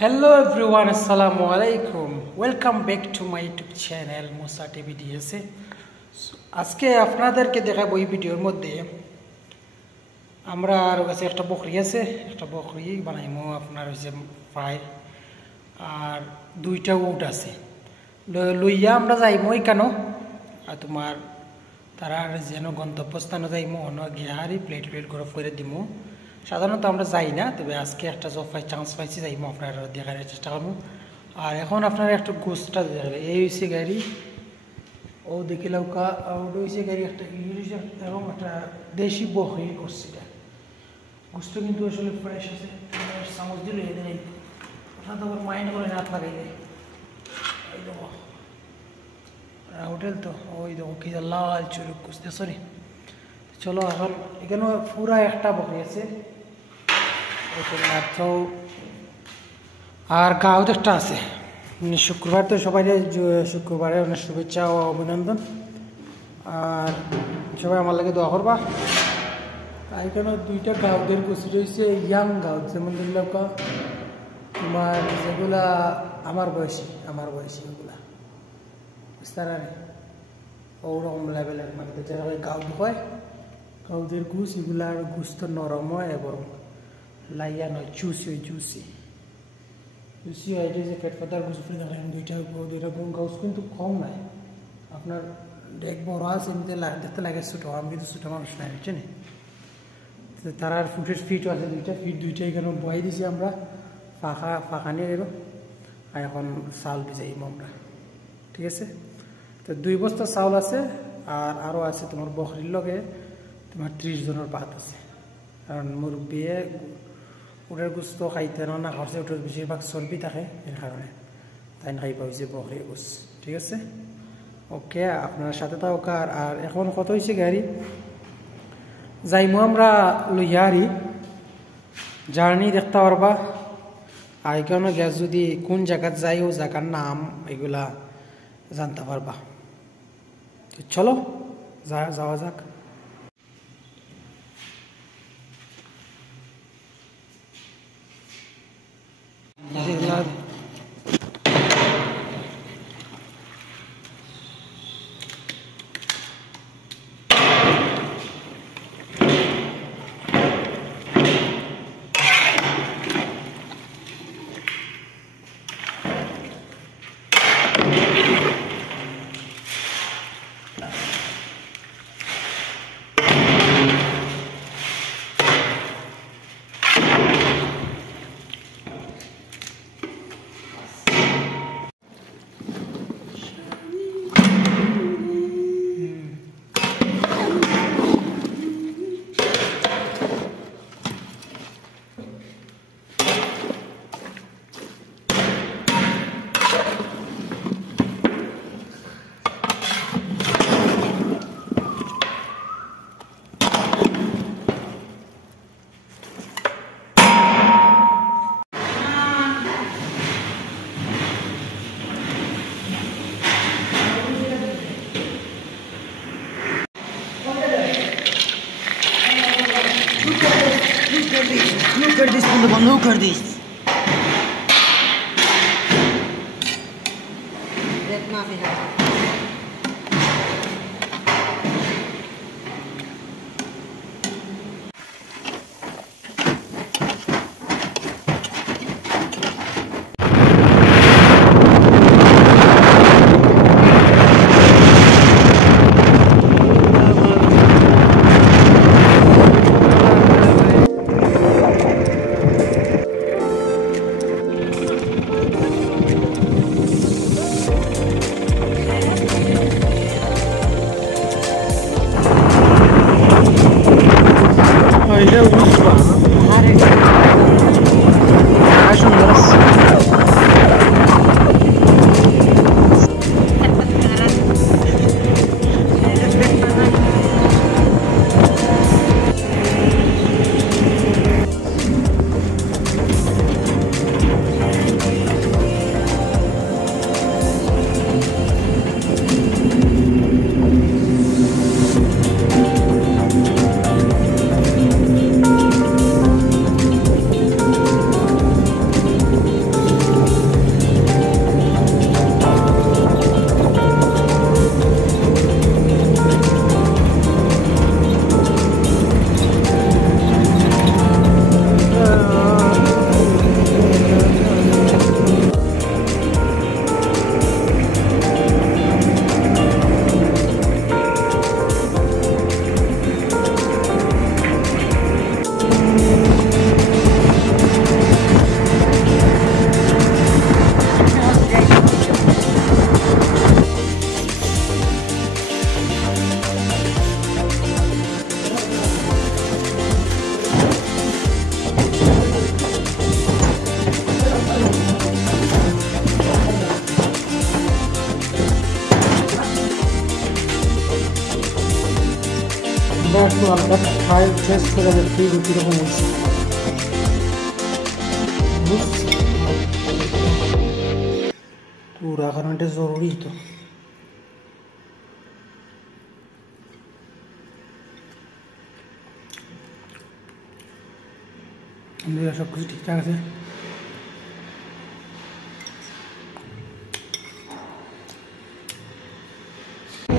Hello everyone, assalamu alaikum. Welcome back to my YouTube channel Musa TV DSA. আজকে আপনাদেরকে দেখাবো এই ভিডিওর মধ্যে আমরা আর কাছে একটা বকরি আছে, একটা বকরি বানাইমু আপনার হইছে ফ্রাই আর দুইটা উট আছে লইয়া আমরা যাইমু কেন আর তোমার তারা যেন গন্তব্যস্থানে যাইমু অন্য গিয়ারি প্লেট গরম করে দিমু। সাধারণত আমরা যাই না, তবে আজকে একটা চান্স পাইছি যাইমু আপনারা দেখার চেষ্টা করবো। আর এখন আপনারা একটু গোস্তটা দেখাবে। এই হয়েছে গাড়ি, ও দেখি লৌকা ওটা হয়েছে গাড়ি একটা ইংলিশ এবং একটা দেশি বকরি করছে। এটা গোস্ত কিন্তু আসলে ফ্রেশ আছে, চামচ দিলে নেই আপনার তো আবার মাইন্ড করে হাত লাগাইলে এই দেখো হোটেল তো ওই দেখো কি লাল চুরুক গোস্তে সরি। চলো এখন এখানে পুরা একটা বকরি আছে আর গাঁও একটা আছে। শুক্রবার তো সবাই শুক্রবারে অনেক শুভেচ্ছা ও অভিনন্দন, আর সবাই আমার লাগে দোয়া করবা। এখানে দুইটা গাঁওদের গোষ্ঠী রয়েছে, ইয়াং গাঁও, যেমন ধরলাম তোমার যেগুলা আমার বয়সী ওগুলা বুঝতে পারি ওরকম লেভেলের, মানে যারা গাঁও হয় গাঁওদের গুছ এগুলার গুছ তো নরম হয় এবং লাইয়া নয় জুসি হয় যে পেট পাতার গুছ ফ্রি দেখেন দুইটা গাছ কিন্তু কম নাই, আপনার ডেক বড় আছে এমনিতে দেখতে লাগে ছোটো, আমি কিন্তু ছোটো মানুষ নাই বুঝছেন। তার আর ফুটের ফিটও আছে, দুইটা এখানে বয়াই দিছি আমরা ফাঁকা নিয়ে গেল। আর এখন চাউল ভিজাইম আমরা, ঠিক আছে। তো 2 বস্তা চাউল আছে আর আরও আছে তোমার বকরির লগে তোমার 30 জনের ভাত আছে, কারণ মুরব্বিয়ে উটের গোস্ত খাইতে না করছে, ওটার বেশিরভাগ চর্বি থাকে, এর কারণে তাই খাইবা হয়েছে বকরি গোস, ঠিক আছে। ওকে, আপনার সাথে থাকুক। আর এখন কত হয়েছে গাড়ি যাইমু আমরা লইয়ারি জার্নি দেখতে পারবা। আর এখানে গ্যাস যদি কোন জায়গায় যাই ও জায়গার নাম এগুলা জানতে পারবা। তো চলো যাওয়া যাক। Look at this, Bundabam, look at this. Red mafia. আমরা একটু হালকা ট্রাই টেস্ট করে দেখি কীরকম হচ্ছে। পুরা কারণ এটা জরুরি তো। সব কিছু ঠিকঠাক আছে।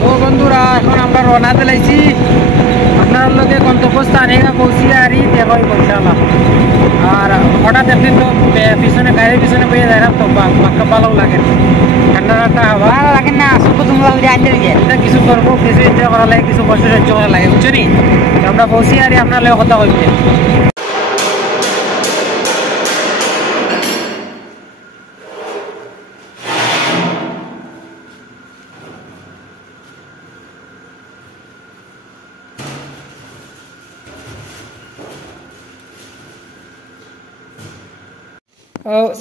তো বন্ধুরা এখন আমরা রওনা দিলাইছি আপনার লোকে গন্তব্যস্থানে পৌঁছি আর দেখাই ইনশাআল্লাহ। আর হঠাৎ একদিন তো পিছনে গাড়ির পিছনে বইয়ে যায় তো বাক্কা ভালো লাগে, ঠান্ডা ঠান্ডা হাওয়া ভালো লাগে না শুধু তোমরা উড়ে আনতে গিয়ে কিছু করবো, কিছু এনজয় করা লাগে, কিছু কষ্ট সহ্য করা লাগে, বুঝছো নি? আমরা পৌঁছি আর আপনার লোক কথা কইতে।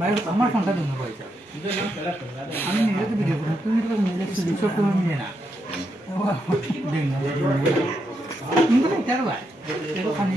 ভাই আমার ফোনটা দেন ভাই, আমি নিজে তো ভিডিও করি, তুমি তো নিজে সব করে নিয়ে না দেন না কিন্তু এটা ভাই এটা খালি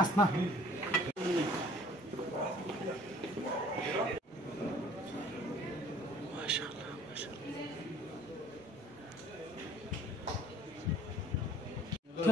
আসনা